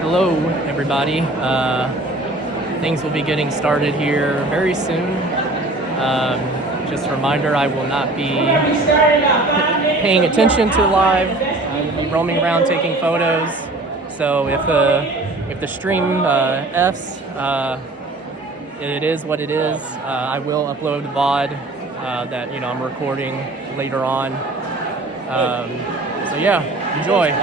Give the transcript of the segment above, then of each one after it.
Hello, everybody. Things will be getting started here very soon. Just a reminder, I will not be paying attention to live. I will be roaming around taking photos. So if the stream Fs, it is what it is. I will upload the VOD that I'm recording later on. So yeah, enjoy.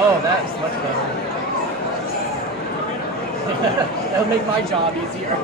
Oh, that's much better. That'll make my job easier.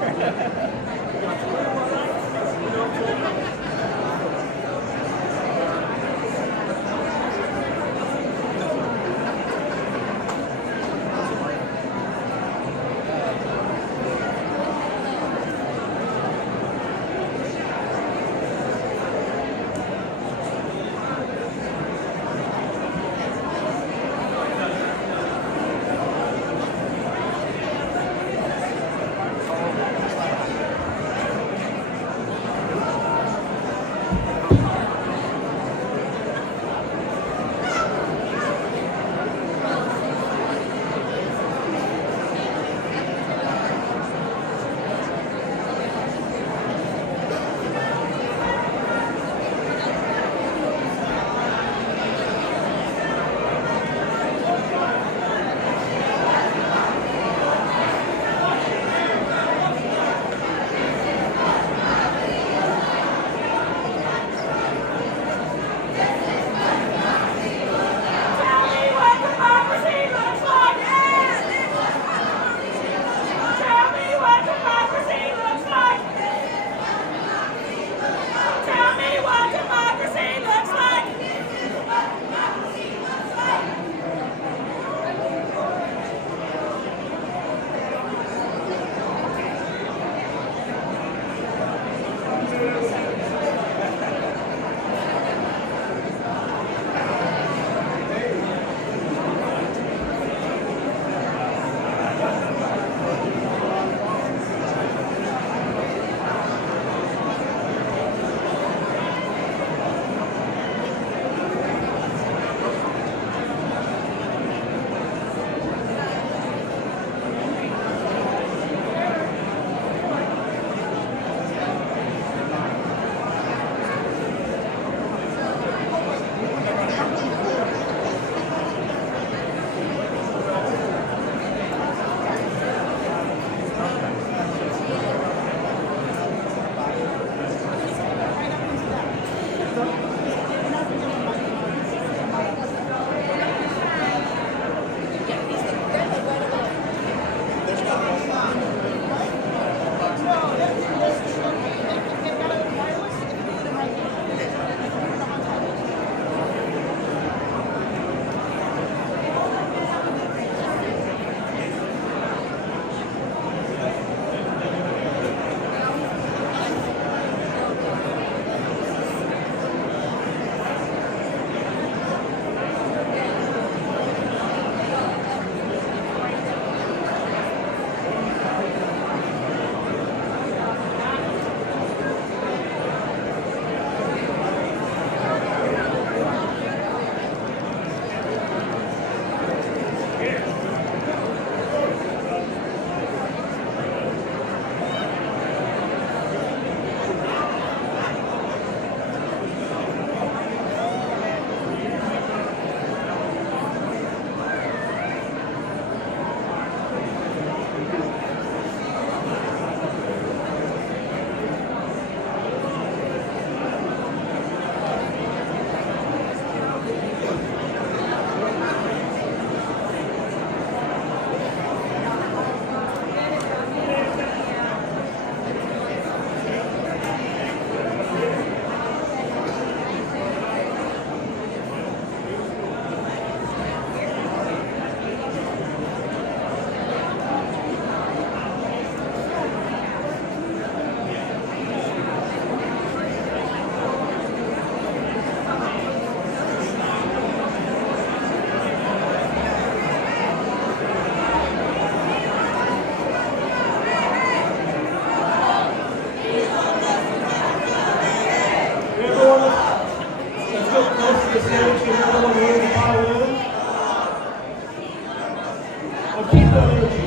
But keep that energy.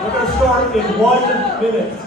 We're going to start in 1 minute.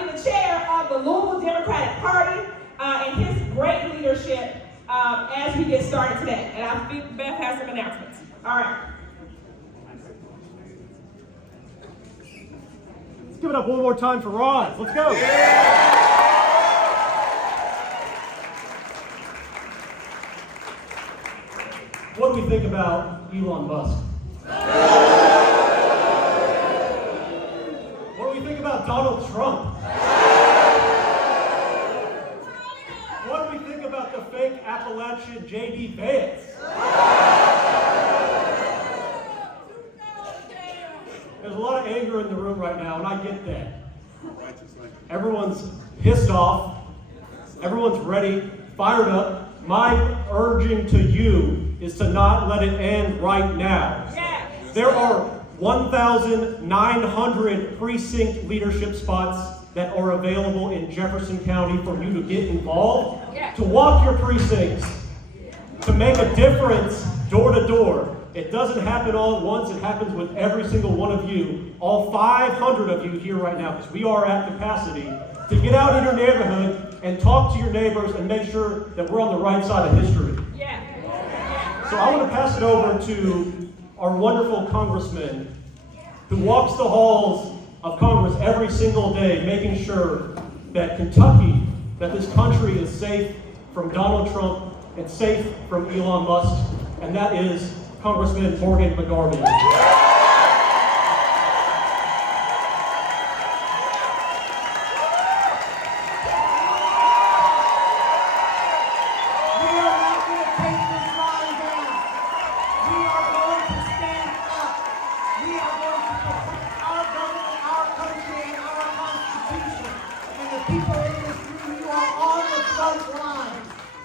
The chair of the Louisville Democratic Party, and his great leadership as we get started today. And I think Beth has some announcements. All right. Let's give it up one more time for Ron. Let's go. What do we think about Elon Musk? What do we think about Donald Trump? Section J.D. Vance. There's a lot of anger in the room right now, and I get that. Everyone's pissed off. Everyone's ready, fired up. My urging to you is to not let it end right now. There are 1,900 precinct leadership spots that are available in Jefferson County for you to get involved, to walk your precincts, to make a difference door to door. It doesn't happen all at once. It happens with every single one of you, all 500 of you here right now, because we are at capacity, to get out in your neighborhood and talk to your neighbors and make sure that we're on the right side of history. So I want to pass it over to our wonderful congressman who walks the halls of Congress every single day, making sure that Kentucky, that this country is safe from Donald Trump and safe from Elon Musk, and that is Congressman Morgan McGarvey.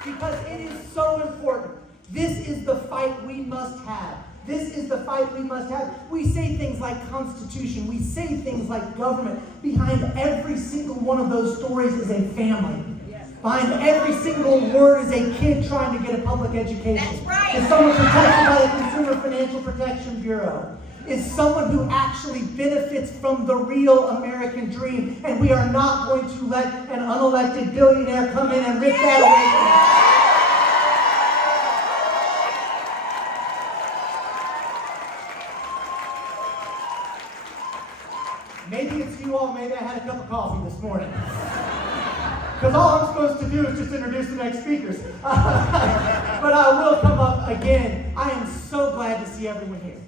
Because it is so important. This is the fight we must have. This is the fight we must have. We say things like Constitution. We say things like government. Behind every single one of those stories is a family. Behind every single word is a kid trying to get a public education. That's right. Is someone protected by the Consumer Financial Protection Bureau. Is someone who actually benefits from the real American dream. And we are not going to let an unelected billionaire come in and rip that away from us. Maybe it's you all, maybe I had a cup of coffee this morning. Because all I'm supposed to do is just introduce the next speakers. But I will come up again. I am so glad to see everyone here.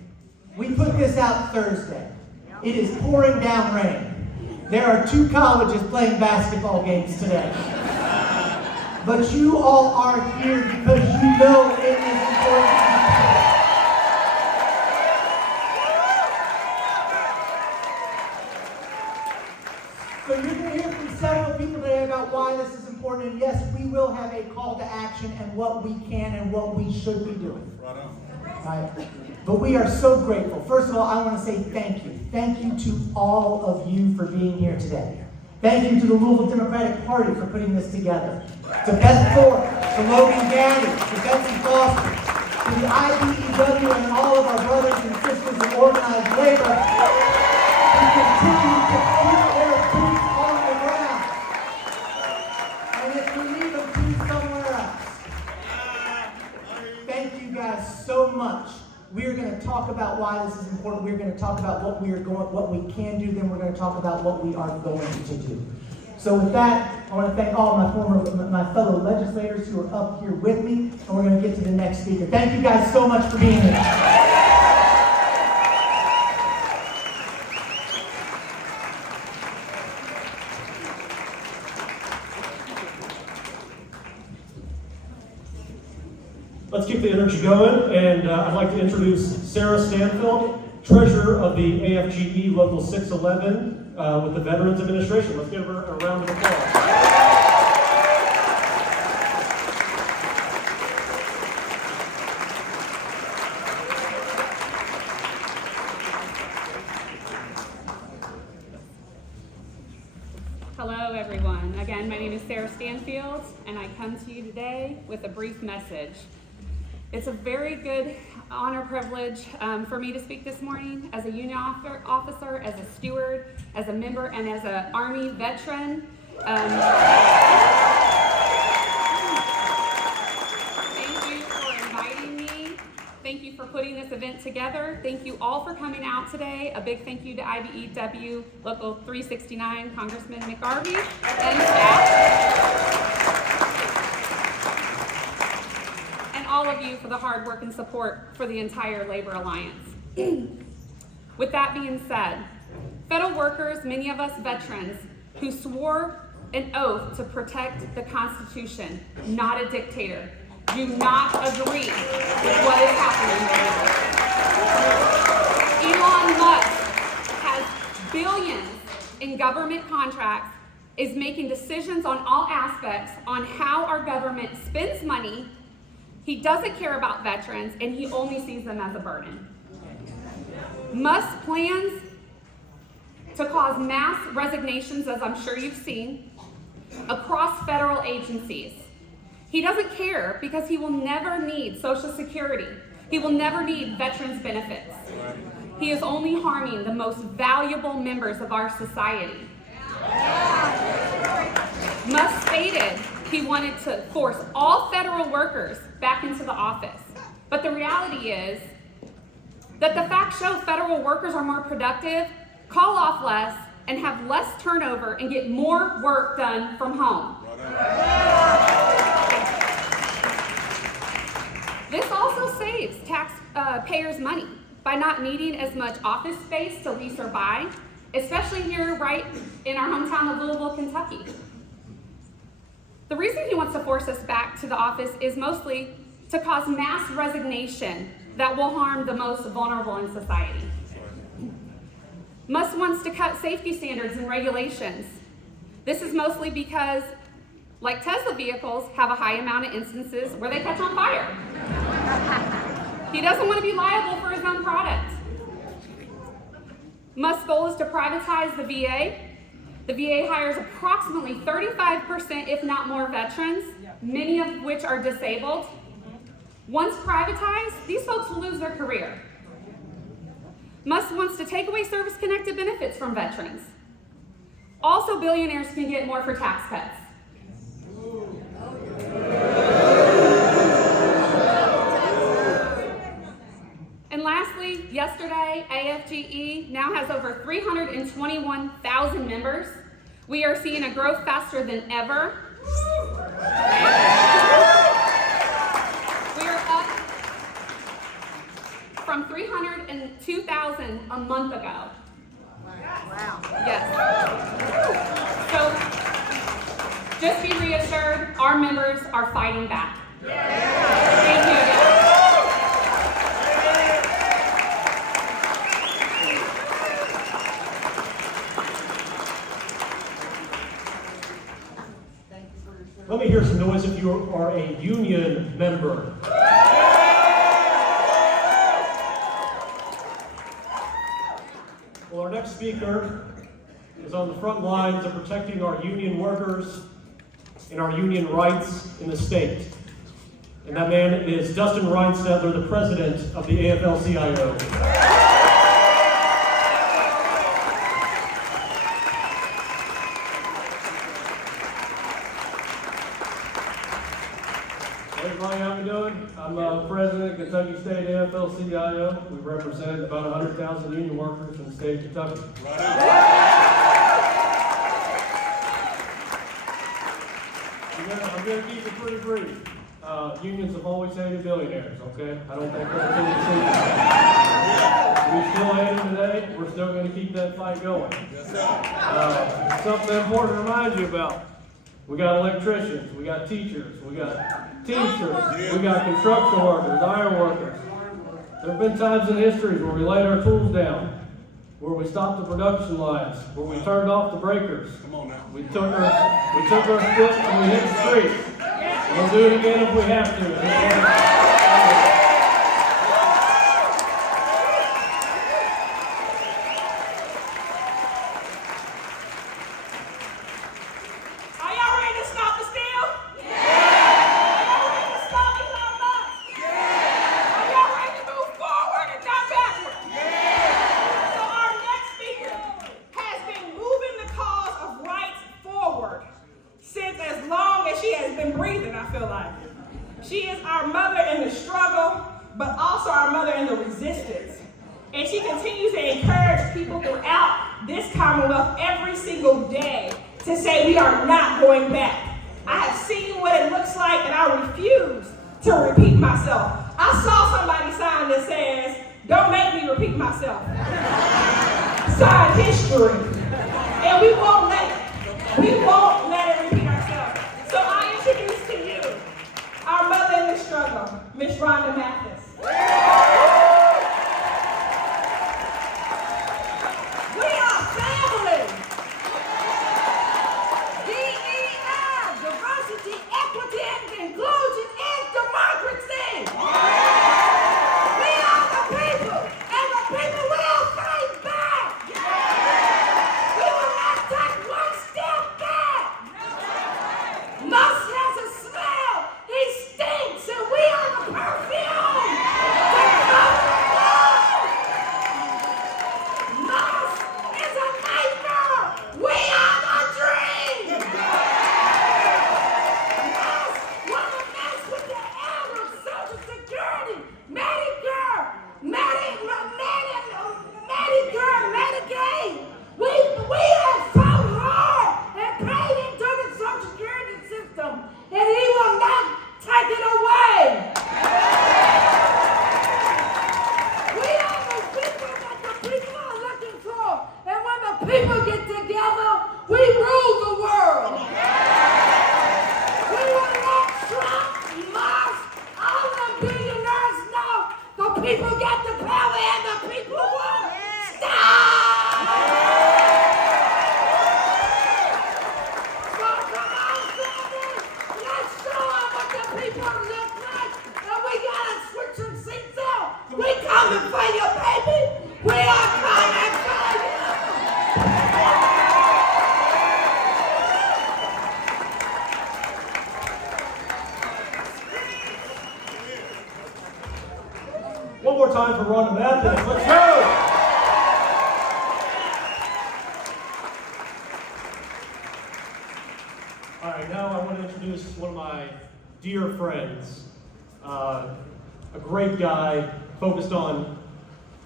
We put this out Thursday. It is pouring down rain. There are 2 colleges playing basketball games today. But you all are here because you know it is important. So you're going to hear from several people today about why this is important. And yes, we will have a call to action and what we can and what we should be doing. Right on. Right. But we are so grateful. First of all, I want to say thank you. Thank you to all of you for being here today. Thank you to the Louisville Democratic Party for putting this together. To Beth Thorpe, to Logan Gaddy, to Betsy Foster, to the IBEW and all of our brothers and sisters in organized labor who continue to keep their boots on the ground. And if we need them to somewhere else. Thank you guys so much. We're going to talk about why this is important. We're going to talk about what we can do. Then we're going to talk about what we are going to do. So with that, I want to thank all of my fellow legislators who are up here with me, and we're going to get to the next speaker. Thank you guys so much for being here. Let's keep the energy going, and I'd like to introduce Sara Stanfield, Treasurer of the AFGE Local 611 with the Veterans Administration. Let's give her a round of applause. Hello, everyone. Again, my name is Sara Stanfields, and I come to you today with a brief message. It's a very good honor, privilege for me to speak this morning as a union officer, as a steward, as a member, and as an Army veteran. Thank you for inviting me. Thank you for putting this event together. Thank you all for coming out today. A big thank you to IBEW Local 369, Congressman McGarvey and staff. All of you for the hard work and support for the entire Labor Alliance. With that being said, federal workers, many of us veterans, who swore an oath to protect the Constitution, not a dictator, do not agree with what is happening right now. Elon Musk has billions in government contracts, is making decisions on all aspects on how our government spends money. He doesn't care about veterans, and he only sees them as a burden. Musk plans to cause mass resignations, as I'm sure you've seen, across federal agencies. He doesn't care because he will never need Social Security. He will never need veterans benefits. He is only harming the most valuable members of our society. Musk stated he wanted to force all federal workers back into the office. But the reality is that the facts show federal workers are more productive, call off less, and have less turnover and get more work done from home. This also saves taxpayers money by not needing as much office space to lease or buy, especially here right in our hometown of Louisville, Kentucky. The reason he wants to force us back to the office is mostly to cause mass resignation that will harm the most vulnerable in society. Musk wants to cut safety standards and regulations. This is mostly because, like Tesla vehicles, have a high amount of instances where they catch on fire. He doesn't want to be liable for his own product. Musk's goal is to privatize the VA. The VA hires approximately 35%, if not more, veterans, many of which are disabled. Once privatized, these folks will lose their career. Musk wants to take away service-connected benefits from veterans. Also, billionaires can get more for tax cuts. And lastly, yesterday, AFGE now has over 321,000 members. We are seeing a growth faster than ever. We are up from 302,000 a month ago. Wow. Yes. So just be reassured, our members are fighting back. Thank you again. Let me hear some noise if you are a union member. Well, our next speaker is on the front lines of protecting our union workers and our union rights in the state. And that man is Dustin Reinstedler, the president of the AFL-CIO. Hey everybody, how we doing? I'm president of Kentucky State AFL-CIO. We represent about 100,000 union workers in the state of Kentucky. I'm going to keep it pretty brief. Unions have always hated billionaires, okay? I don't think that's any secret. We still hate them today. We're still going to keep that fight going. Something important to remind you about. We got electricians, we got teachers, we got teamsters, we got construction workers, iron workers. There have been times in history where we laid our tools down, where we stopped the production lines, where we turned off the breakers. Come on now. We took our sticks and we hit the streets. We'll do it again if we have to. more time for Rhonda Matthis. Let's go! All right, now I want to introduce one of my dear friends, a great guy focused on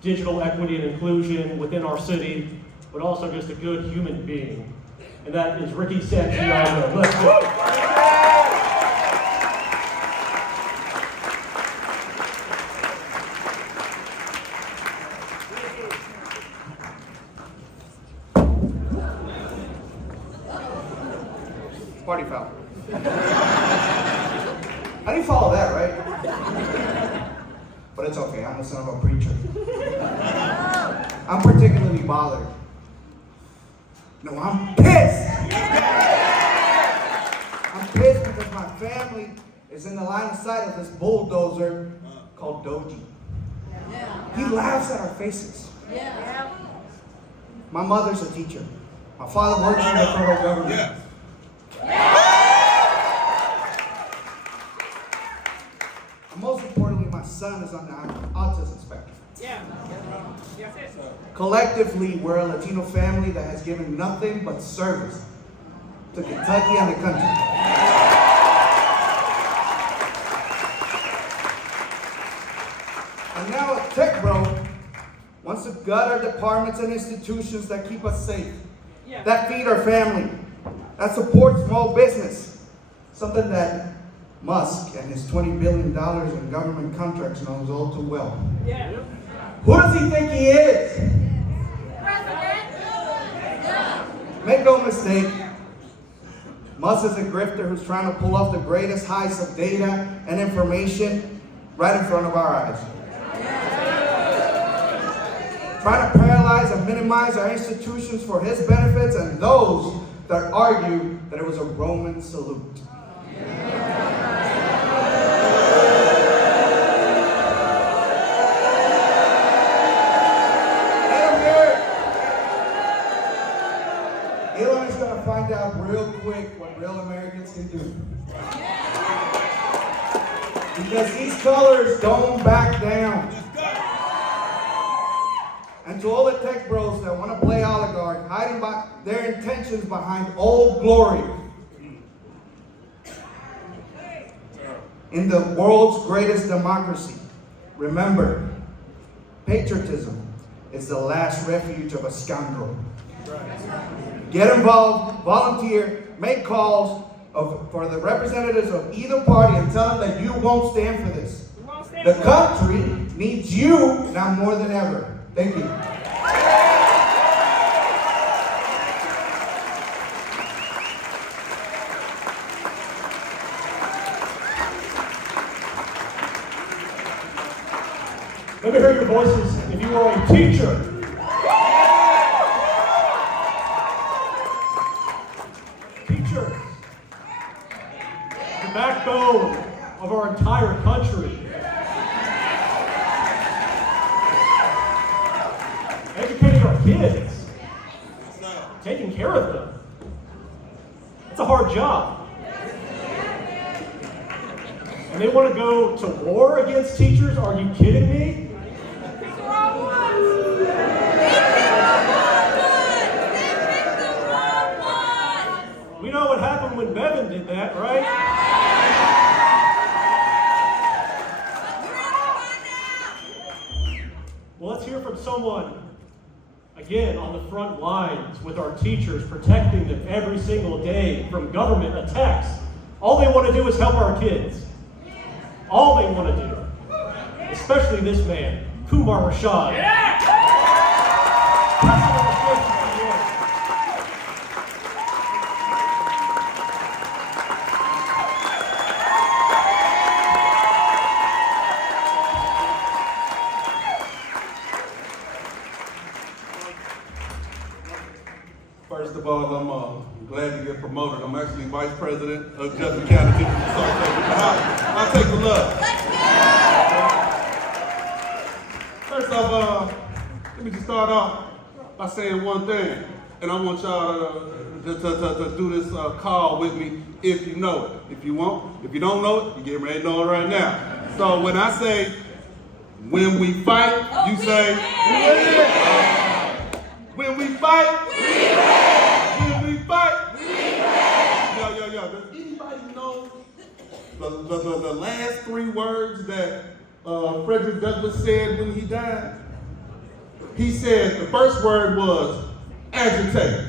digital equity and inclusion within our city, but also just a good human being, and that is Ricky Santiago. Let's go. Party foul. I didn't follow that, right? But it's okay, I'm the son of a preacher. I'm particularly bothered. No, I'm pissed! I'm pissed because my family is in the line of sight of this bulldozer called Doji. He laughs at our faces. My mother's a teacher. My father works in the federal government. And most importantly, my son is on the autism spectrum. Collectively, we're a Latino family that has given nothing but service to Kentucky and the country. And now a tech bro wants to gut our departments and institutions that keep us safe, that feed our family, that support small business, something that Musk and his $20 billion in government contracts knows all too well. Who does he think he is? Make no mistake, Musk is a grifter who's trying to pull off the greatest heist of data and information right in front of our eyes. Trying to paralyze and minimize our institutions for his benefits and those that argue that it was a Roman salute. Elon is going to find out real quick what real Americans can do. Because these colors don't back down. And to all the tech bros that want to play oligarch, hiding their intentions behind old glory, in the world's greatest democracy, remember, patriotism is the last refuge of a scoundrel. Get involved, volunteer, make calls for the representatives of either party and tell them that you won't stand for this. The country needs you now more than ever. Thank you. Let me hear your voices if you are a teacher. Teachers, the backbone of our entire country. Educating our kids, taking care of them. It's a hard job. And they want to go to war against teachers? Are you kidding me? We know what happened when Bevan did that, right? Well, let's hear from someone, again, on the front lines with our teachers, protecting them every single day from government attacks. All they want to do is help our kids. All they want to do. Especially this man, Kumar Rashad. First of all, I'm glad to get promoted. I'm actually Vice President of Jefferson County Teachers Association. I'll take the love. First off, let me just start off by saying one thing, and I want y'all to do this call with me if you know it. If you don't know it, you get ready to know it right now. So when I say When we fight, you say, when we fight, when we fight, yo. Does anybody know the last 3 words that Frederick Douglass said when he died? He said the first word was agitate.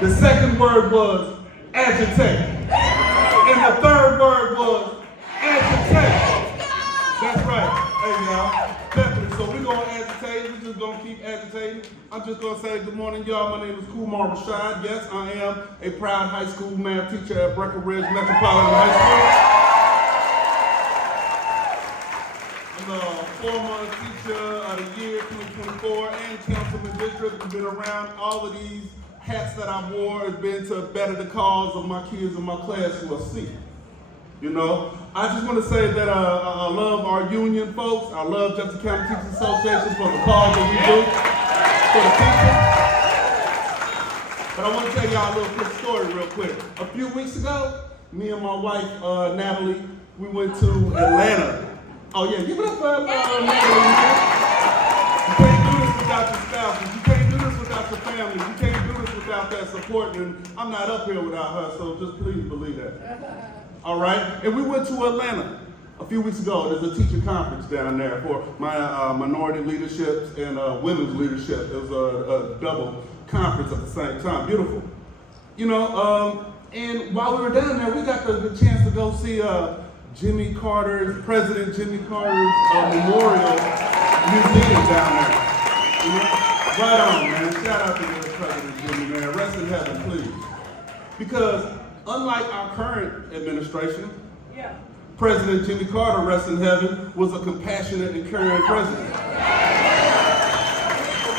The second word was agitate. And the third word was agitate. That's right. Hey, y'all. Definitely. So we're going to agitate. We're just going to keep agitating. I'm just going to say good morning, y'all. My name is Kumar Rashad. Yes, I am a proud high school math teacher at Breckenridge Metropolitan High School. I'm a former teacher of the year 2024 and councilman district. I've been around all of these hats that I wore has been to better the cause of my kids in my class who are sick. You know, I just want to say that I love our union folks. I love Jefferson County Teachers Association for the cause that we do for the teachers. But I want to tell y'all a little quick story real quick. A few weeks ago, me and my wife, Natalie, we went to Atlanta. Oh yeah, give it up for Natalie, man. You can't do this without your spouses. You can't do this without your family. You can't do this without that support. And I'm not up here without her, so just please believe that. All right? And we went to Atlanta a few weeks ago. There's a teacher conference down there for my minority leaderships and women's leadership. It was a double conference at the same time. Beautiful. You know, and while we were down there, we got the chance to go see President Jimmy Carter's memorial museum down there. You know? Right on, man. Shout out to the President Jimmy, man. Rest in heaven, please. Because unlike our current administration, President Jimmy Carter, rest in heaven, was a compassionate and caring president.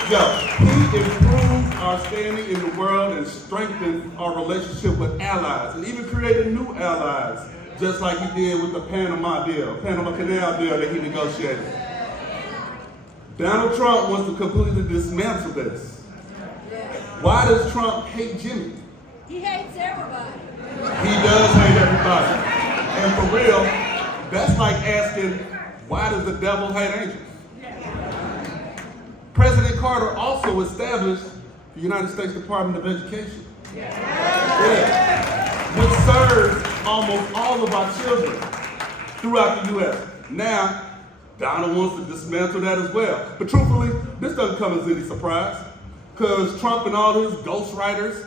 He improved our standing in the world and strengthened our relationship with allies, and even created new allies, just like he did with the Panama Canal deal that he negotiated. Donald Trump wants to completely dismantle this. Why does Trump hate Jimmy? He hates everybody. He does hate everybody. And for real, that's like asking, why does the devil hate angels? President Carter also established the United States Department of Education, which serves almost all of our children throughout the U.S. Now, Donald wants to dismantle that as well. But truthfully, this doesn't come as any surprise, because Trump and all his ghostwriters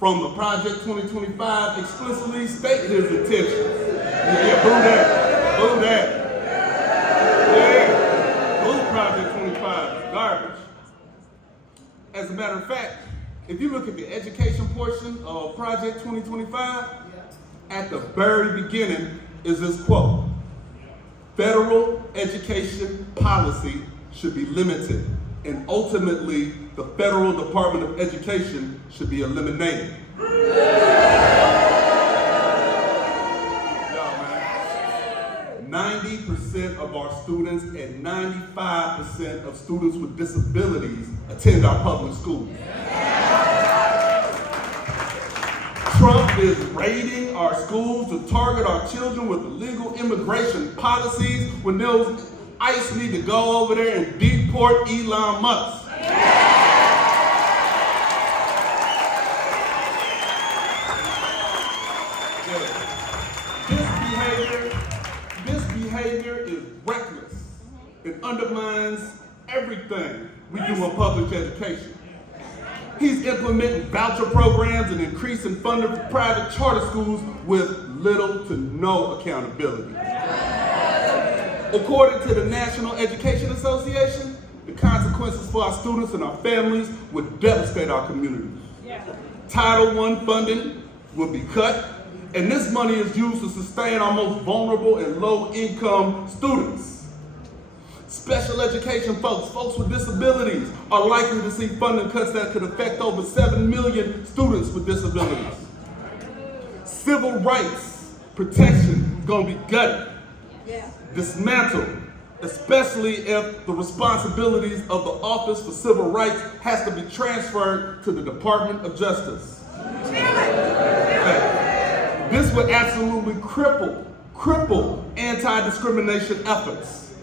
from the Project 2025 explicitly state his intentions. Yeah, boo that. Boo that. Yeah. Boo Project 25 is garbage. As a matter of fact, if you look at the education portion of Project 2025, at the very beginning is this quote: federal education policy should be limited, and ultimately the Federal Department of Education should be eliminated. Yo, man. 90% of our students and 95% of students with disabilities attend our public schools. Trump is raiding our schools to target our children with illegal immigration policies when those ICE need to go over there and deport Elon Musk. This behavior is reckless. It undermines everything we do in public education. He's implementing voucher programs and increasing funding for private charter schools with little to no accountability. According to the National Education Association, the consequences for our students and our families would devastate our communities. Title I funding will be cut, and this money is used to sustain our most vulnerable and low-income students. Special education folks with disabilities are likely to see funding cuts that could affect over 7 million students with disabilities. Civil rights protection is going to be gutted, dismantled, especially if the responsibilities of the Office for Civil Rights has to be transferred to the Department of Justice. This would absolutely cripple anti-discrimination efforts.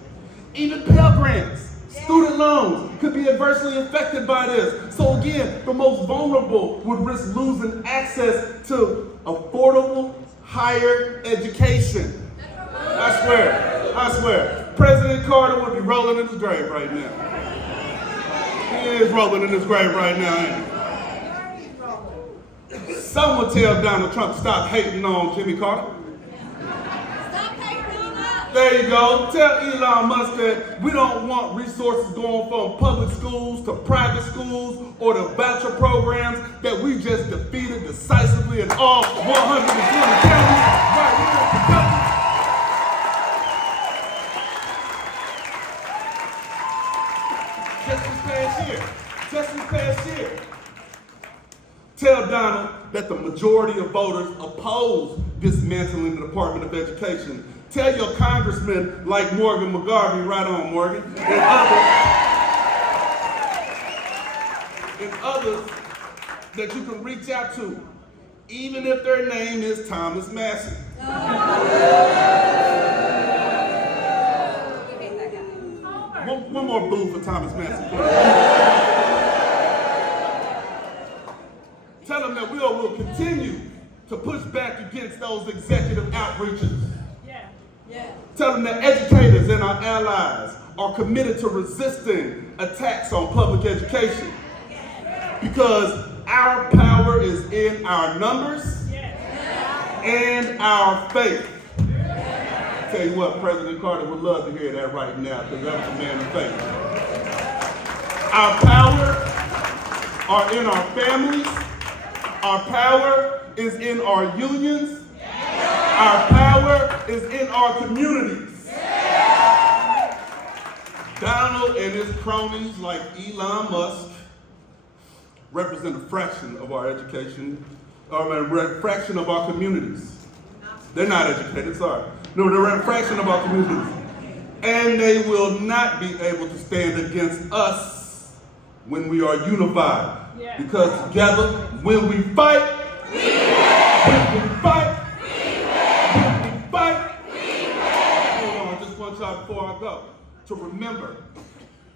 Even Pell Grants, student loans could be adversely affected by this. So again, the most vulnerable would risk losing access to affordable higher education. I swear. President Carter would be rolling in his grave right now. He is rolling in his grave right now, ain't he? Someone tell Donald Trump to stop hating on Jimmy Carter. There you go. Tell Elon Musk that we don't want resources going from public schools to private schools or to voucher programs that we just defeated decisively in all 120 counties right here in Kentucky. Just this past year. Tell Donald that the majority of voters oppose dismantling the Department of Education. Tell your congressmen like Morgan McGarvey, right on Morgan, and others that you can reach out to, even if their name is Thomas Massey. One more boo for Thomas Massey. Tell them that we will continue to push back against those executive outreaches. Tell them that educators and our allies are committed to resisting attacks on public education because our power is in our numbers and our faith. Tell you what, President Carter would love to hear that right now because that was a man of faith. Our power are in our families. Our power is in our unions. Our power is in our communities. Donald and his cronies like Elon Musk represent a fraction of our education, or a fraction of our communities. They're not educated, sorry. No, they're a fraction of our communities. And they will not be able to stand against us when we are unified. Because together, when we fight, before I go, to remember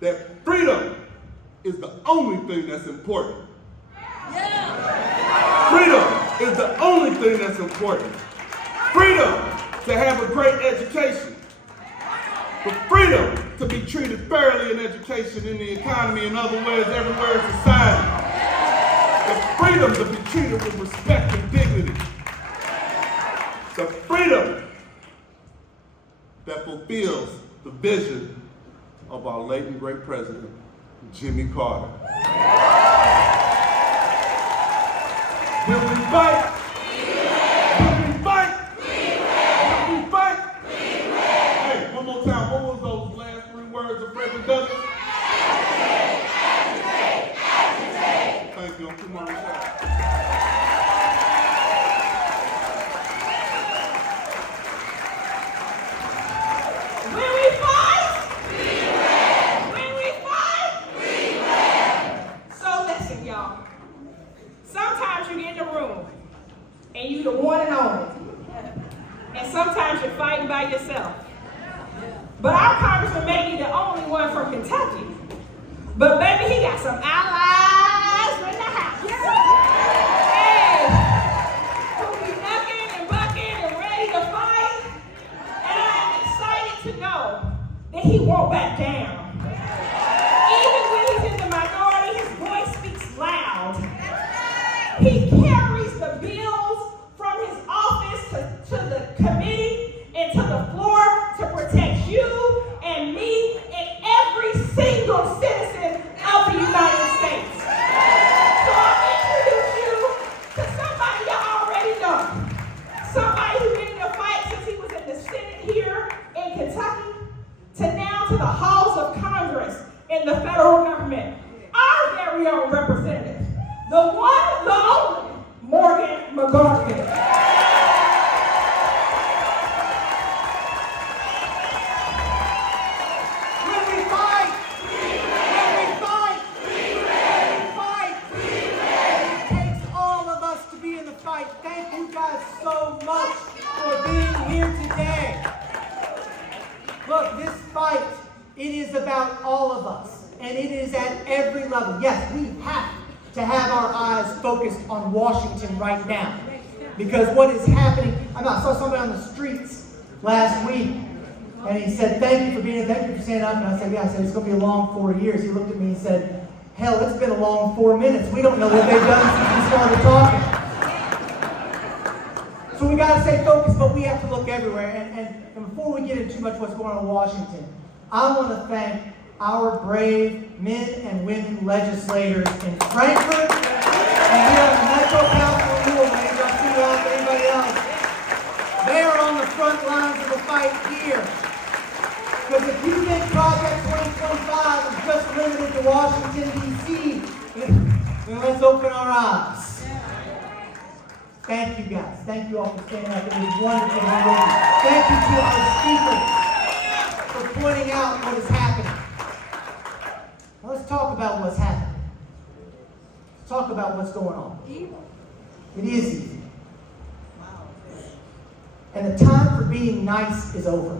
that freedom is the only thing that's important. Freedom is the only thing that's important. Freedom to have a great education. The freedom to be treated fairly in education, in the economy, in other ways, everywhere in society. The freedom to be treated with respect and dignity. The freedom that fulfills the vision of our late and great president, Jimmy Carter. Will we fight? Will we fight? Will we fight? Hey, one more time, what was those last 3 words of Frederick Douglass? Thank you, I'm Kumar Rashad. And you the one and only. And sometimes you're fighting by yourself. But our congressman may be the only one from Kentucky. But baby, he got some allies in the house. Hey, who be knucking and bucking and ready to fight. And I'm excited to know that he won't back down. Even when he's in the minority, his voice speaks loud. He carries the bills from his office to the committee and to the floor to protect you and me and every single citizen of the United States. So I'll introduce you to somebody y'all already know. Somebody who's been in the fight since he was in the Senate here in Kentucky to now to the halls of Congress in the federal government. Our very own representative, the one, the only, Morgan McGarvey. Thank you guys so much for being here today. Look, this fight It is about all of us, and it is at every level. Yes, we have to have our eyes focused on Washington right now, because what is happening, I saw somebody on the streets last week, and he said, thank you for being here, thank you for standing up, and I said, yeah, it's going to be a long 4 years. He looked at me and said, hell, it's been a long 4 minutes. We don't know what they've done since we started talking. So we got to stay focused, but we have to look everywhere. And before we get into too much what's going on in Washington, I want to thank our brave men and women legislators in Frankfurt and here in the Metro Council of Louisville. Y'all see that, anybody else? They are on the front lines of the fight here. Because if you think Project 2025 is just limited to Washington, D.C., then let's open our eyes. Thank you guys. Thank you all for standing up. It was wonderful to be with you. Thank you to our speakers for pointing out what is happening. Now let's talk about what's happening. Let's talk about what's going on. It is easy. And the time for being nice is over.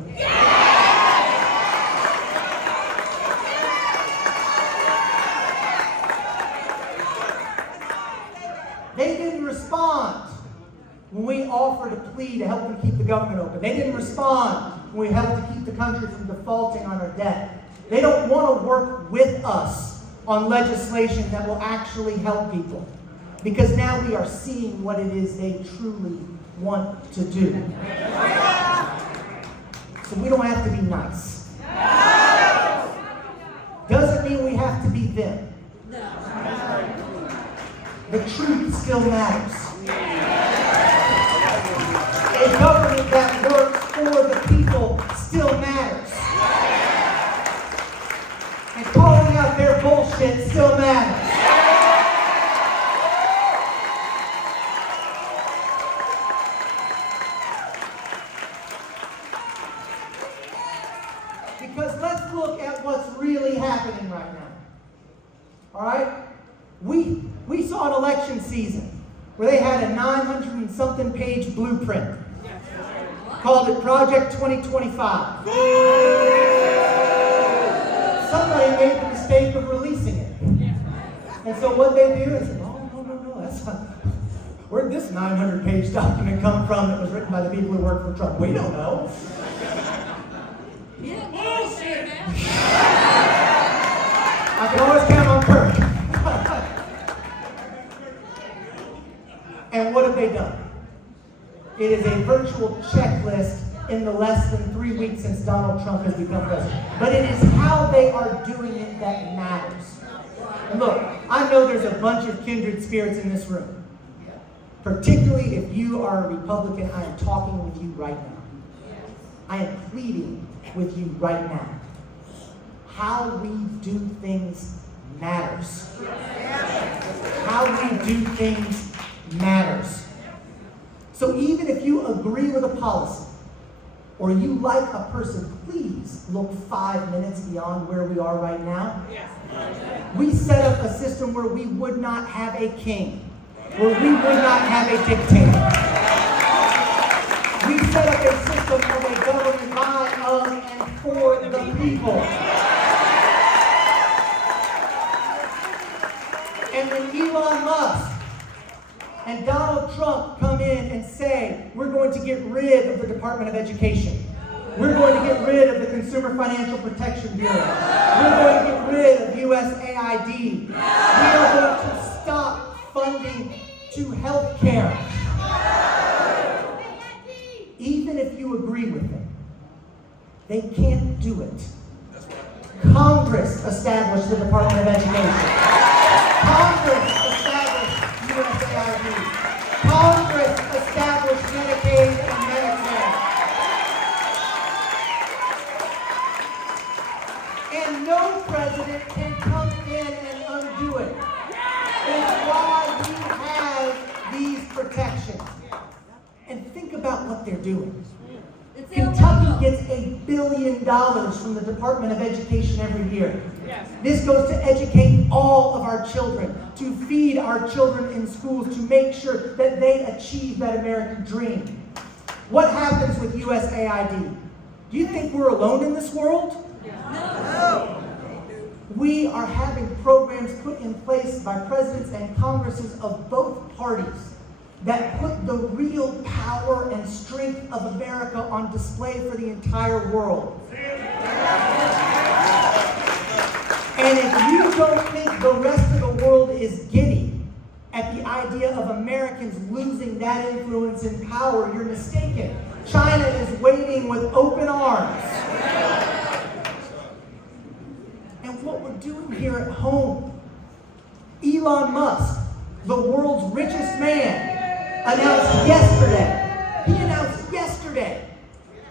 They didn't respond when we offered a plea to help them keep the government open. They didn't respond when we helped to keep the country from defaulting on our debt. They don't want to work with us on legislation that will actually help people, because now we are seeing what it is they truly want to do. So we don't have to be nice. Doesn't mean we have to be them. The truth still matters. A government that works for the people still matters. And calling out their bullshit still matters. Because let's look at what's really happening right now. All right? We saw an election season where they had a 900 and something page blueprint. Called it Project 2025. Somebody made the mistake of releasing it. And so what they do is, no, that's not, where'd this 900 page document come from that was written by the people who work for Trump? We don't know. Yeah, bullshit, man. I can always count on Kirk. And what have they done? It is a virtual checklist in the less than 3 weeks since Donald Trump has become president. But it is how they are doing it that matters. And look, I know there's a bunch of kindred spirits in this room. Particularly if you are a Republican, I am talking with you right now. I am pleading with you right now. How we do things matters. How we do things matters. So even if you agree with a policy or you like a person, please look 5 minutes beyond where we are right now. We set up a system where we would not have a king, where we would not have a dictator. We set up a system of a government by, of, and for the people. And when Elon Musk and Donald Trump come in and say, we're going to get rid of the Department of Education. We're going to get rid of the Consumer Financial Protection Bureau. We're going to get rid of USAID. We are going to stop funding to health care. Even if you agree with them, they can't do it. Congress established the Department of Education. Congress established USAID. Congress established Medicaid and Medicare. And no president can come in and undo it. It's why we have these protections. And think about what they're doing. Kentucky gets $1 billion from the Department of Education every year. This goes to educate all of our children, to feed our children in schools, to make sure that they achieve that American dream. What happens with USAID? Do you think we're alone in this world? We are having programs put in place by presidents and congresses of both parties that put the real power and strength of America on display for the entire world. And if you don't think the rest of the world is giddy at the idea of Americans losing that influence and power, you're mistaken. China is waiting with open arms. And what we're doing here at home, Elon Musk, the world's richest man, announced yesterday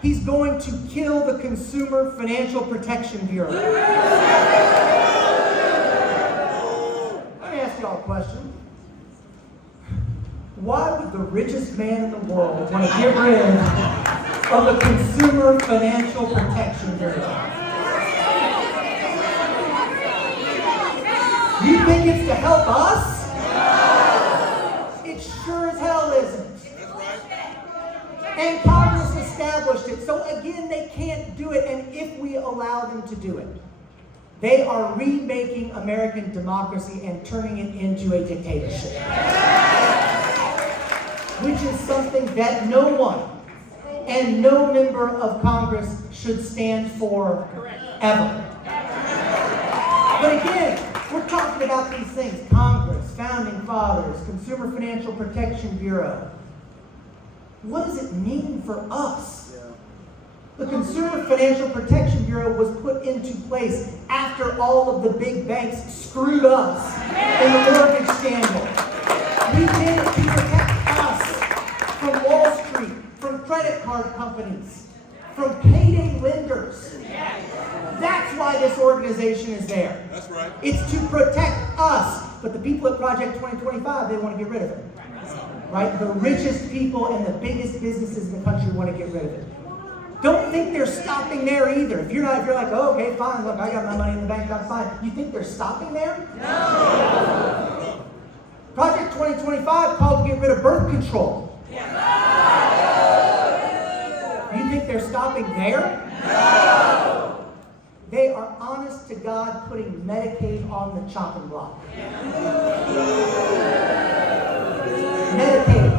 he's going to kill the Consumer Financial Protection Bureau. Let me ask y'all a question. Why would the richest man in the world want to get rid of the Consumer Financial Protection Bureau? You think it's to help us? It sure as hell isn't. And Congress established it, so again, they can't do it, and if we allow them to do it, they are remaking American democracy and turning it into a dictatorship. Which is something that no one and no member of Congress should stand for ever. But again, we're talking about these things: Congress, founding fathers, Consumer Financial Protection Bureau. What does it mean for us? The Consumer Financial Protection Bureau was put into place after all of the big banks screwed us in the mortgage scandal. We did it to protect us from Wall Street, from credit card companies, from payday lenders. That's why this organization is there. That's right. It's to protect us. But the people at Project 2025, they want to get rid of it. Right? The richest people and the biggest businesses in the country want to get rid of it. Don't think they're stopping there either. If you're like, oh, okay, fine, look, I got my money in the bank, that's fine. You think they're stopping there? No. Project 2025 called to get rid of birth control. No. You think they're stopping there? No. They are, honest to God, putting Medicaid on the chopping block. Medicaid.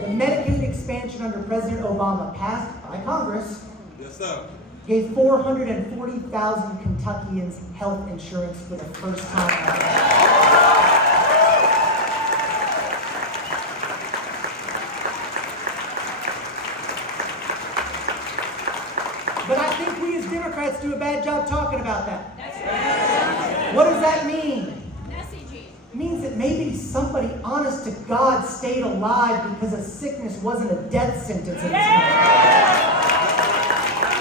The Medicaid expansion under President Obama, passed by Congress, yes, sir, gave 440,000 Kentuckians health insurance for the first time ever. But I think we as Democrats do a bad job talking about that. What does that mean? It means that maybe somebody honest to God stayed alive because a sickness wasn't a death sentence in this country.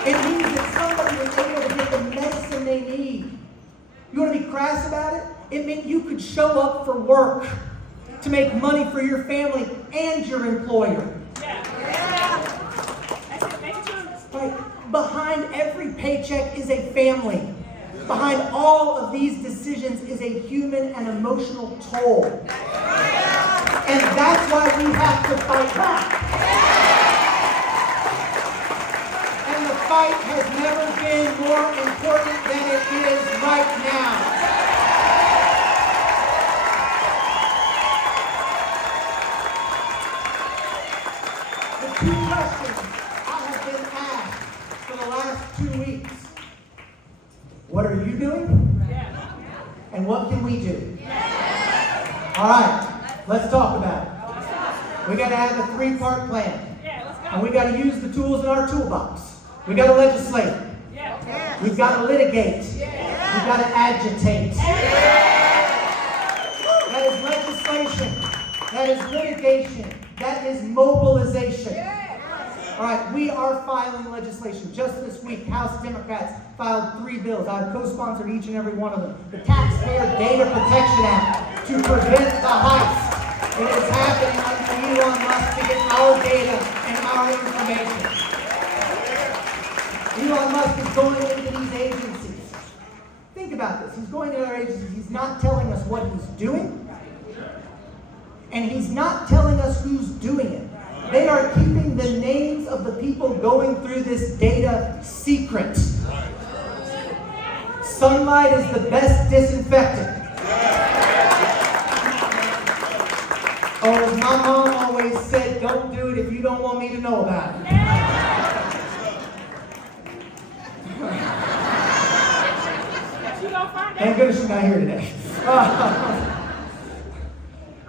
It means that somebody was able to get the medicine they need. You want to be crass about it? It meant you could show up for work to make money for your family and your employer. Right. Behind every paycheck is a family. Behind all of these decisions is a human and emotional toll. And that's why we have to fight back. And the fight has never been more important than it is right now. The two questions I have been asked for the last 2 weeks: what are you doing? And what can we do? All right, let's talk about it. We got to have a 3-part plan. And we got to use the tools in our toolbox. We got to legislate. We've got to litigate. We've got to agitate. That is legislation. That is litigation. That is mobilization. All right, we are filing legislation. Just this week, House Democrats filed 3 bills. I've co-sponsored each and every one of them. The Taxpayer Data Protection Act to prevent the heist that is happening under Elon Musk to get our data and our information. Elon Musk is going into these agencies. Think about this. He's going into our agencies. He's not telling us what he's doing, and he's not telling us who's doing it. They are keeping the names of the people going through this data secret. Sunlight is the best disinfectant. Or as my mom always said, don't do it if you don't want me to know about it. Thank goodness she's not here today.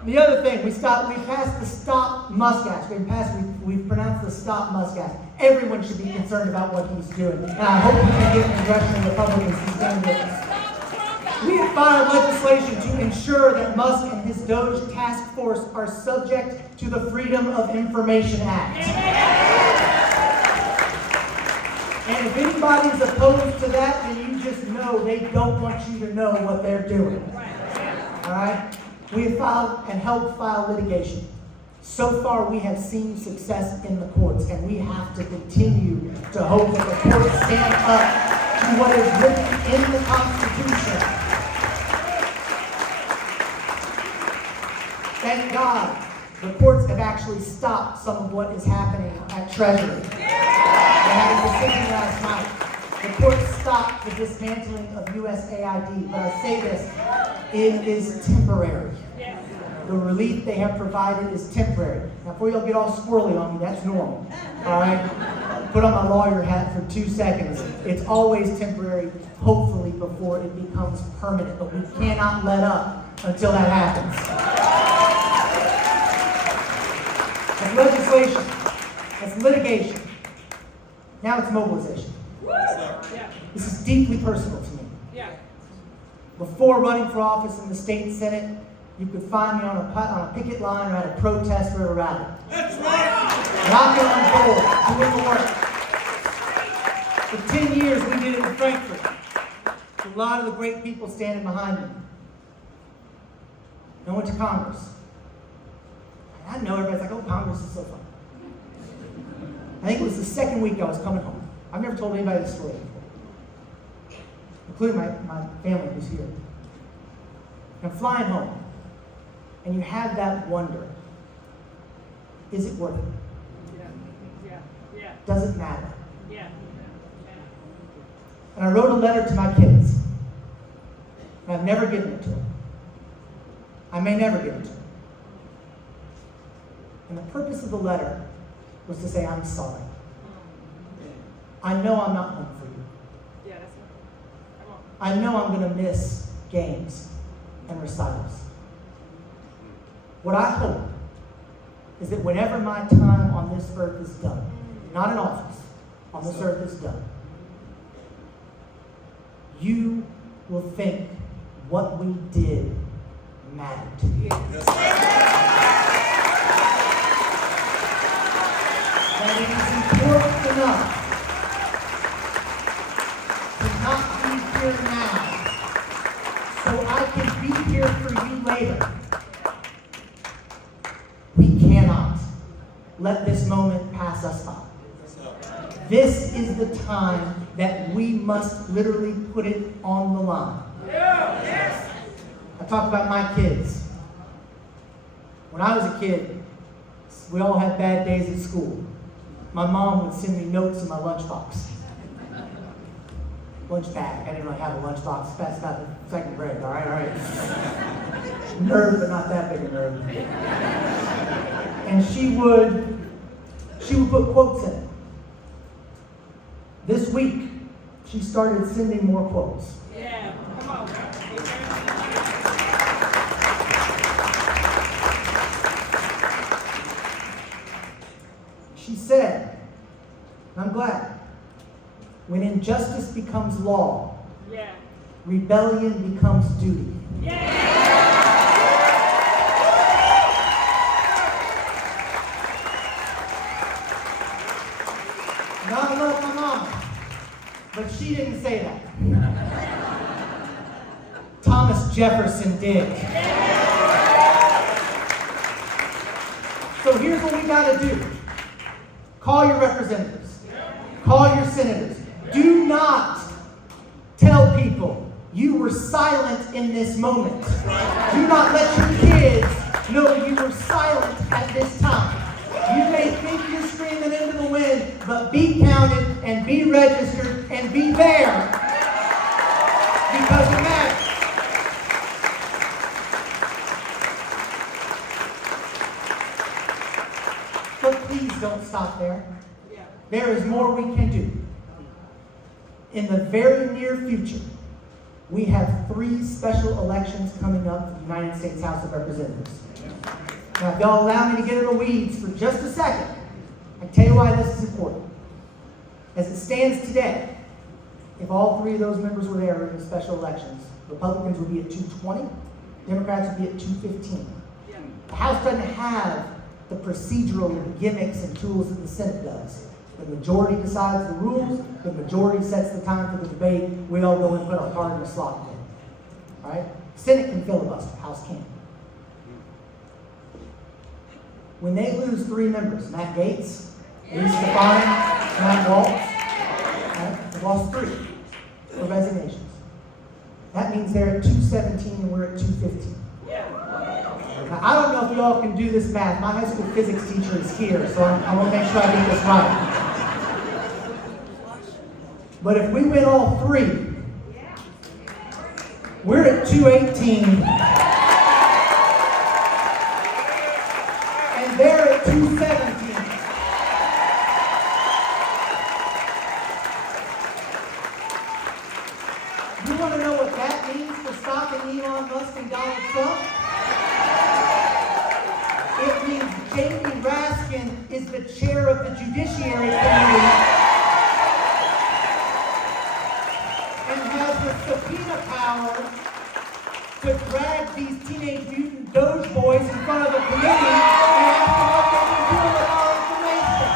The other thing, we passed the Stop Musk Act. We've pronounced the Stop Musk Act. Everyone should be concerned about what he's doing. And I hope we can get congressional Republicans to stand with us. We have filed legislation to ensure that Musk and his Doge task force are subject to the Freedom of Information Act. And if anybody's opposed to that, then you just know they don't want you to know what they're doing. All right? We have filed and helped file litigation. So far, we have seen success in the courts, and we have to continue to hope that the courts stand up to what is written in the Constitution. Thank God, the courts have actually stopped some of what is happening at Treasury. They had a decision last night. The court stopped the dismantling of USAID, but I say this, it is temporary. The relief they have provided is temporary. Now, before y'all get all squirrely on me, that's normal. All right? Put on my lawyer hat for 2 seconds. It's always temporary, hopefully, before it becomes permanent. But we cannot let up until that happens. That's legislation. That's litigation. Now it's mobilization. This is deeply personal to me. Before running for office in the state senate, you could find me on a picket line or at a protest or a rally. That's right. Knocking on doors, doing the work. For 10 years, we did it in Frankfurt. A lot of the great people standing behind me. I went to Congress. And I know everybody's like, oh, Congress is so fun. I think it was the second week I was coming home. I've never told anybody this story before, including my family who's here. I'm flying home. And you have that wonder, is it worth it? Does it matter? And I wrote a letter to my kids. And I've never given it to them. I may never give it to them. And the purpose of the letter was to say, I'm sorry. I know I'm not home for you. I know I'm going to miss games and recitals. What I hope is that whenever my time on this earth is done, not in office, on this earth is done, you will think what we did mattered to you. That it is important enough to not be here now so I can be here for you later. We cannot let this moment pass us by. This is the time that we must literally put it on the line. I talk about my kids. When I was a kid, we all had bad days at school. My mom would send me notes in my lunchbox. Lunch bag. I didn't really have a lunchbox. That's about the second grade. All right. Nerd, but not that big a nerd. And she would put quotes in it. This week, she started sending more quotes. Yeah, come on. She said, and I'm glad, when injustice becomes law, rebellion becomes duty. Now I love my mama, but she didn't say that. Thomas Jefferson did. So here's what we gotta do. Call your representatives. Call your senators. Do not tell people you were silent in this moment. Do not let your kids know you were silent at this time. You may think you're screaming into the wind, but be counted and be registered and be there. please don't stop there. There is more we can do. In the very near future, we have 3 special elections coming up for the United States House of Representatives. Now, if y'all allow me to get in the weeds for just a second, I can tell you why this is important. As it stands today, if all 3 of those members were there in the special elections, Republicans would be at 220, Democrats would be at 215. The House doesn't have the procedural gimmicks and tools that the Senate does. The majority decides the rules, the majority sets the time for the debate, we all go and put our card in the slot. All right? Senate can filibuster, House can't. When they lose 3 members, Matt Gaetz, Lee Stefani, Matt Waltz, right? They lost 3 for resignations. That means they're at 217 and we're at 215. Now, I don't know if y'all can do this math. My high school physics teacher is here, so I want to make sure I get this right. But if we win all 3, we're at 218. And they're at 217. You want to know what that means for stopping Elon Musk and Donald Trump? It means Jamie Raskin is the chair of the Judiciary Committee and has the subpoena power to drag these Teenage Mutant Doge boys in front of the committee and ask them what they can do with our information.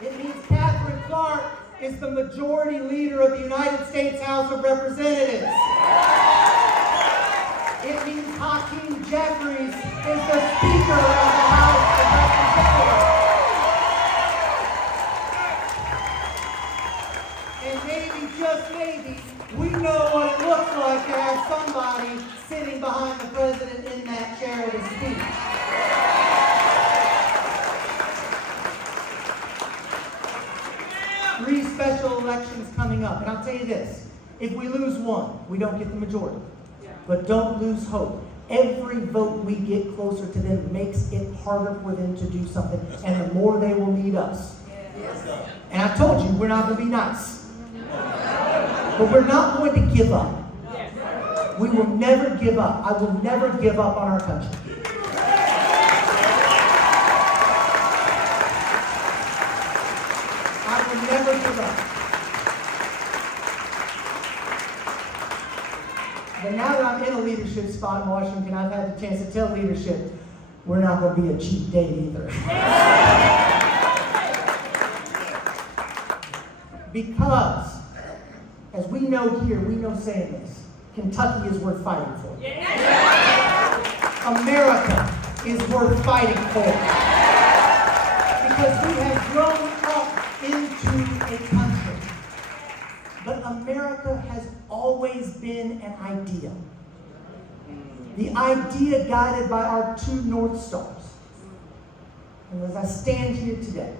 It means Catherine Clark is the majority leader of the United States House of Representatives. It means Hakeem Jeffries is the Speaker of the House of Representatives. And maybe, just maybe, we know what it looks like to have somebody sitting behind the president in that chair to speak. Three special elections coming up. And I'll tell you this, if we lose one, we don't get the majority. But don't lose hope. Every vote we get closer to them makes it harder for them to do something. And the more they will need us. And I told you, we're not going to be nice. But we're not going to give up. We will never give up. I will never give up on our country. I will never give up. But now that I'm in a leadership spot in Washington, I've had the chance to tell leadership, we're not going to be a cheap date either. Because, as we know here, we know saying this, Kentucky is worth fighting for. America is worth fighting for. Because we have grown up into a country. But America has always been an idea. The idea guided by our two North Stars. And as I stand here today,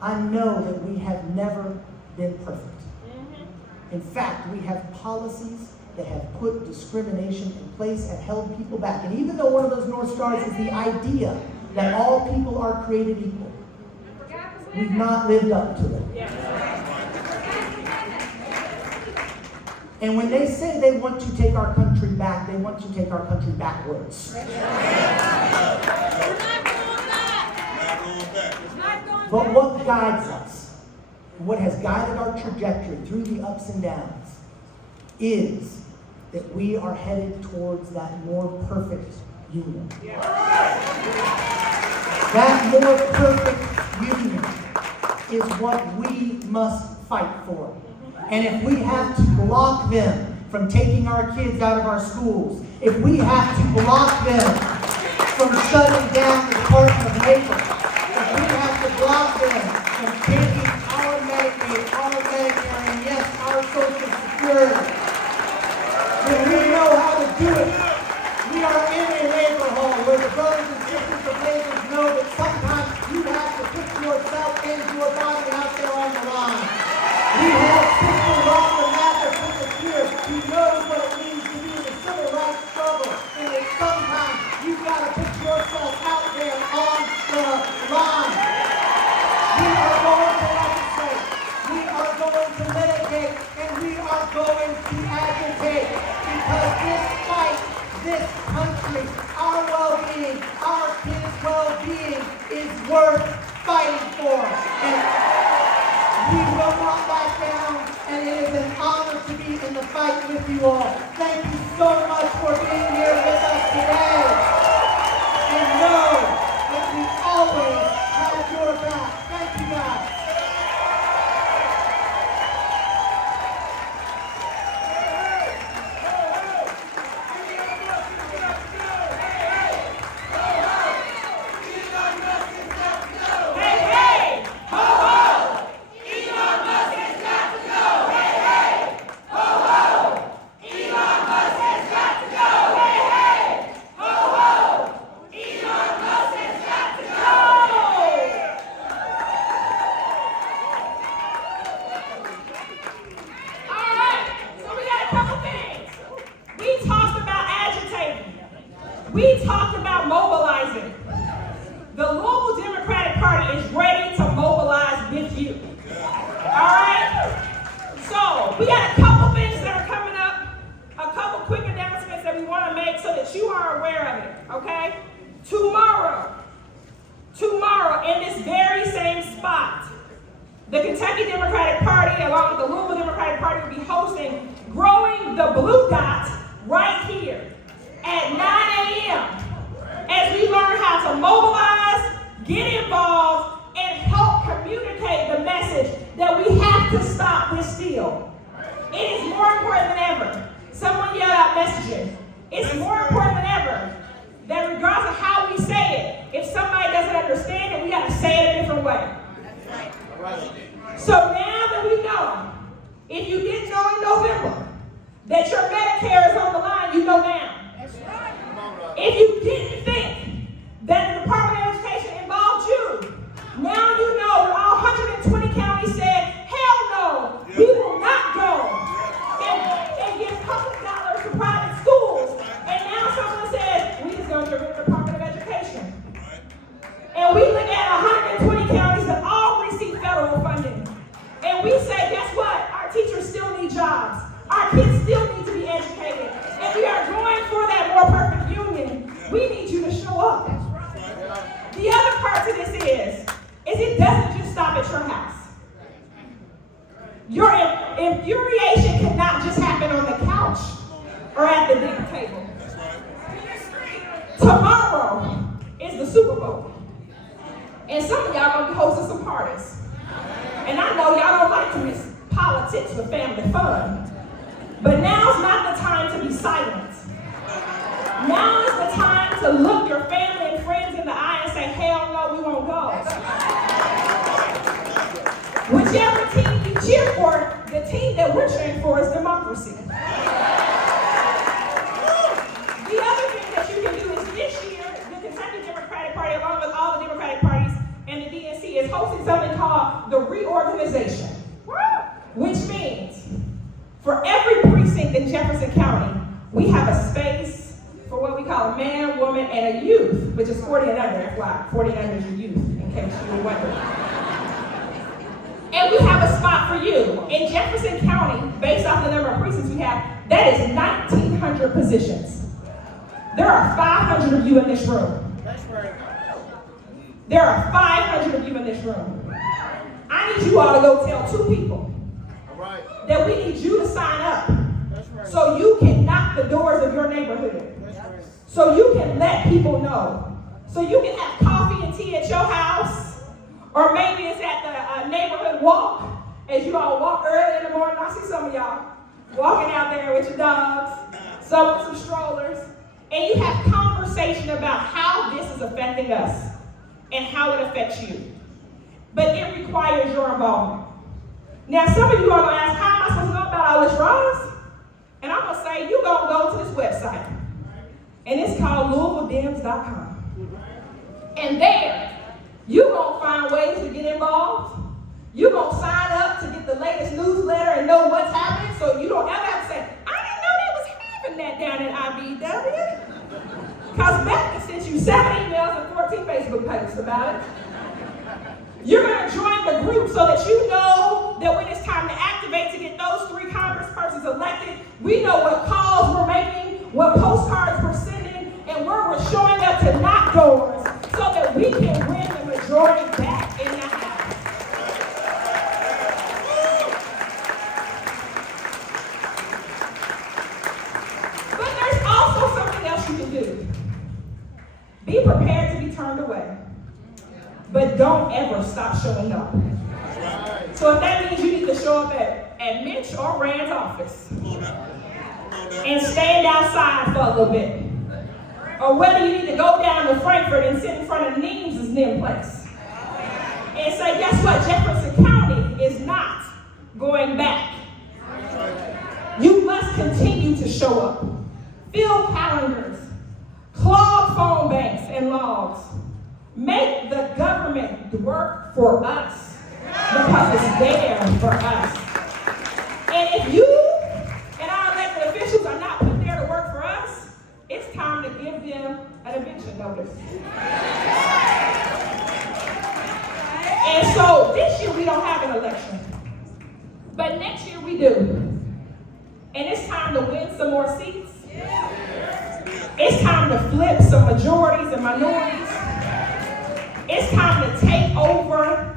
I know that we have never been perfect. In fact, we have policies that have put discrimination in place and held people back. And even though one of those North Stars is the idea that all people are created equal, we've not lived up to it. And when they say they want to take our country back, they want to take our country backwards. But what guides us, what has guided our trajectory through the ups and downs, is that we are headed towards that more perfect union. That more perfect union is what we must fight for. And if we have to block them from taking our kids out of our schools, if we have to block them from shutting down the Department of Labor, if we have to block them from taking our Medicaid, our Medicare, and yes, our Social Security, then we know how to do it. We are in a labor hall where the brothers and sisters of labor know that sometimes you have to put yourself into a body out there on the line. We have Sister Rhonda Matthis with us here. She knows what it means country, our well-being, our kids' well-being is worth fighting for. And we will not back down, and it is an honor to be in the fight with you all. Thank you so much for being here with us today. And know that we always have your back. Thank you, guys. We talked about mobilizing. The Louisville Democratic Party is ready to mobilize with you. All right? So, we got a couple things that are coming up, a couple quick announcements that we want to make so that you are aware of it, okay? Tomorrow, in this very same spot, the Kentucky Democratic Party, along with the Louisville Democratic Party, will be hosting Growing the Blue Dot right here at 9 a.m. as we learn how to mobilize, get involved, and help communicate the message that we have to stop this steal. It is more important than ever. Someone yelled out messaging. It's more important than ever that regardless of how we say it, if somebody doesn't understand it, we got to say it a different way. So now that we know, if you didn't know in November that your Medicare is on the line, you know now. If you didn't think that the Department of Education involved you, now you know that all 120 counties said, hell no, we will not go and give public dollars to private schools. And now someone says, we just going to get rid of the Department of Education. And we look at 120 counties that all receive federal funding. And we say, guess what? Our teachers still need jobs. Our kids still need to be educated. And we are going for that more perfect union. We need you to show up. The other part to this is it doesn't just stop at your house. Your infuriation cannot just happen on the couch or at the dinner table. Tomorrow is the Super Bowl. And some of y'all gonna be hosting some parties. And I know y'all don't like to mix politics with family fun. But now's not the time to be silent. Now is the time to look your family and friends in the eye and say, hell no, we won't go. Whichever team you cheer for, the team that we're cheering for is democracy. The other thing that you can do is this year, the Kentucky Democratic Party, along with all the Democratic parties and the DNC, is hosting something called the reorganization, which means for every precinct in Jefferson County, we have a space for what we call a man, woman, and a youth, which is 40 and under, FYI. 40 and under is your youth, in case you were wondering. And we have a spot for you. In Jefferson County, based off the number of precincts we have, that is 1,900 positions. There are 500 of you in this room. There are 500 of you in this room. I need you all to go tell 2 people that we need you to sign up so you can knock the doors of your neighborhood. So you can let people know. So you can have coffee and tea at your house, or maybe it's at the neighborhood walk, as you all walk early in the morning. I see some of y'all walking out there with your dogs, some with some strollers, and you have conversation about how this is affecting us and how it affects you. But it requires your involvement. Now, some of you are going to ask, how am I supposed to know about all this, Roz? And I'm going to say, you're going to go to this website. And it's called LouisvilleDems.com. And there, you're going to find ways to get involved. You're going to sign up to get the latest newsletter and know what's happening, so you don't ever have to say, I didn't know they was having that down in IBEW. Because Beth sent you 7 emails and 14 Facebook posts about it. You're going to join the group so that you know that when it's time to activate to get those 3 congresspersons elected, we know what calls we're making, what postcards we're sending, and Be prepared to be turned away. But don't ever stop showing up. So if that means you need to show up at Mitch or Rand's office and stand outside for a little bit, or whether you need to go down to Frankfurt and sit in front of Neem's NIM place and say, guess what, Jefferson County is not going back. You must continue to show up. Fill calendars, clog phone banks and logs. Make the government work for us because it's there for us. And if you and our elected officials are not put there to work for us, it's time to give them an eviction notice. And so this year we don't have an election, but next year we do. And it's time to win some more seats. It's time to flip some majorities and minorities. It's time to take over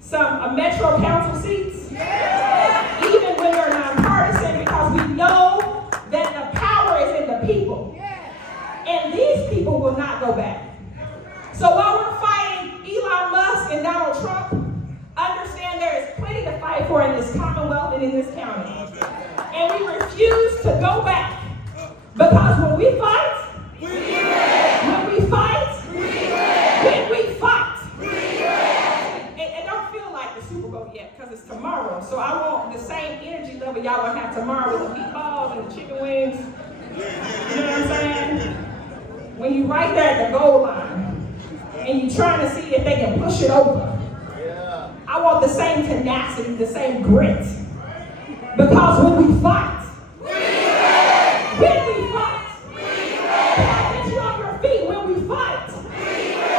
some Metro Council seats, even when they're nonpartisan, because we know that the power is in the people. And these people will not go back. So while we're fighting Elon Musk and Donald Trump, understand there is plenty to fight for in this Commonwealth and in this county. And we refuse to go back. Because when we fight, we win. When we fight, we win. When we fight, we win. And don't feel like the Super Bowl yet, because it's tomorrow. So I want the same energy level y'all gonna have tomorrow with the meatballs and the chicken wings. You know what I'm saying? When you right there at the goal line and you're trying to see if they can push it over. I want the same tenacity, the same grit. Because when we fight, we win. When we fight, we win. Can I get you on your feet when we fight? We win.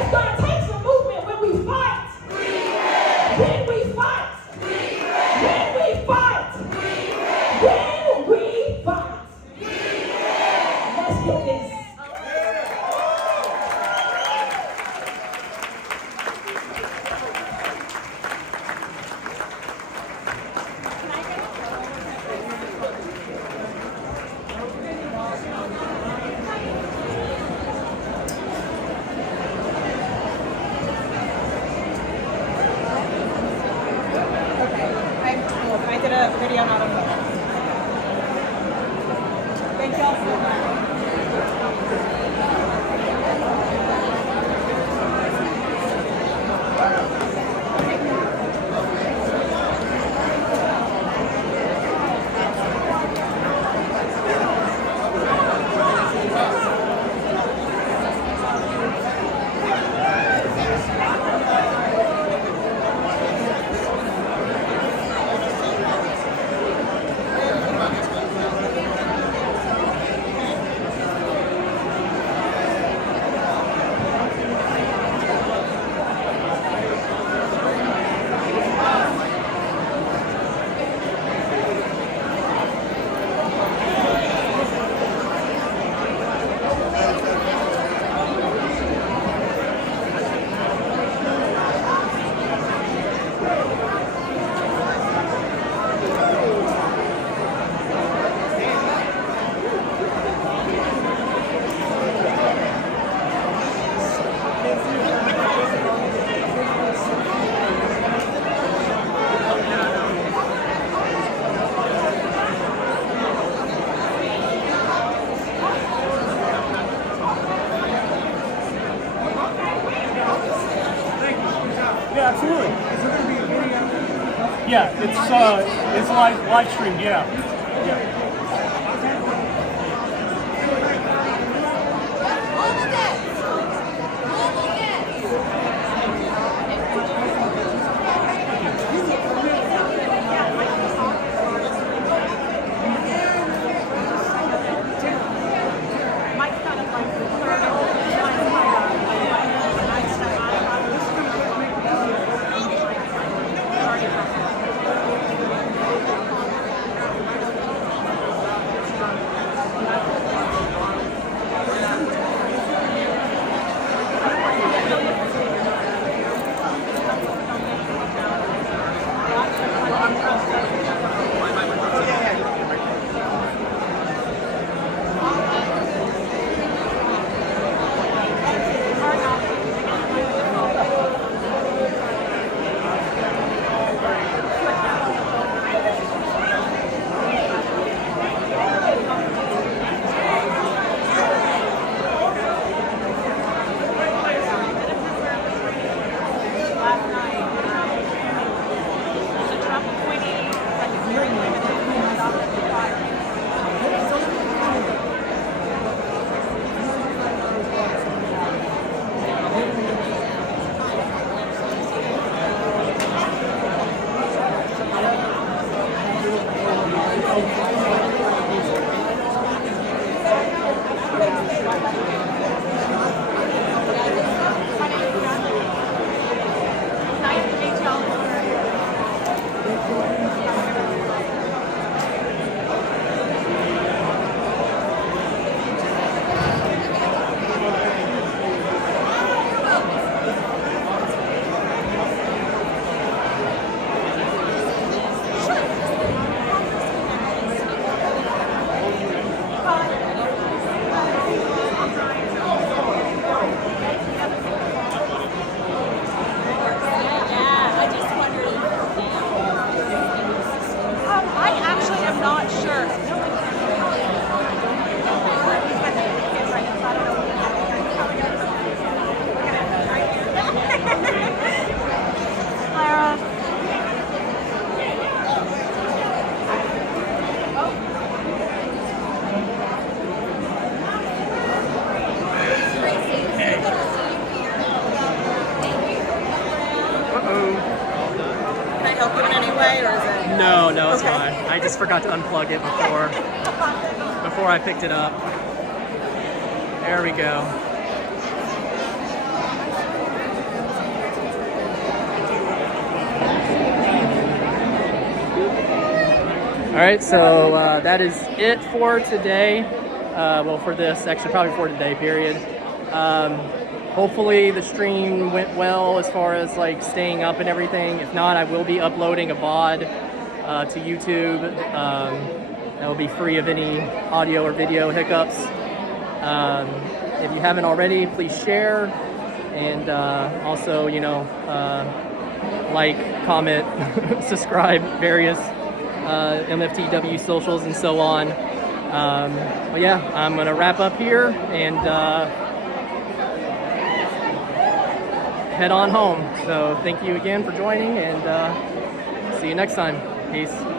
It's going to take some movement when we fight. We win. When we fight, we win. When we fight, we win. When we fight, we win. Let's get this. Yeah, it's live streamed, yeah. No, it's fine. I just forgot to unplug it before I picked it up. There we go. All right, so that is it for today. Well, for this, actually probably for today, period. Hopefully the stream went well as far as like staying up and everything. If not, I will be uploading a VOD to YouTube. That will be free of any audio or video hiccups. If you haven't already, please share, and also, you know, like, comment, subscribe, various MFTW socials and so on. But yeah, I'm gonna wrap up here and head on home. So thank you again for joining, and see you next time. Peace.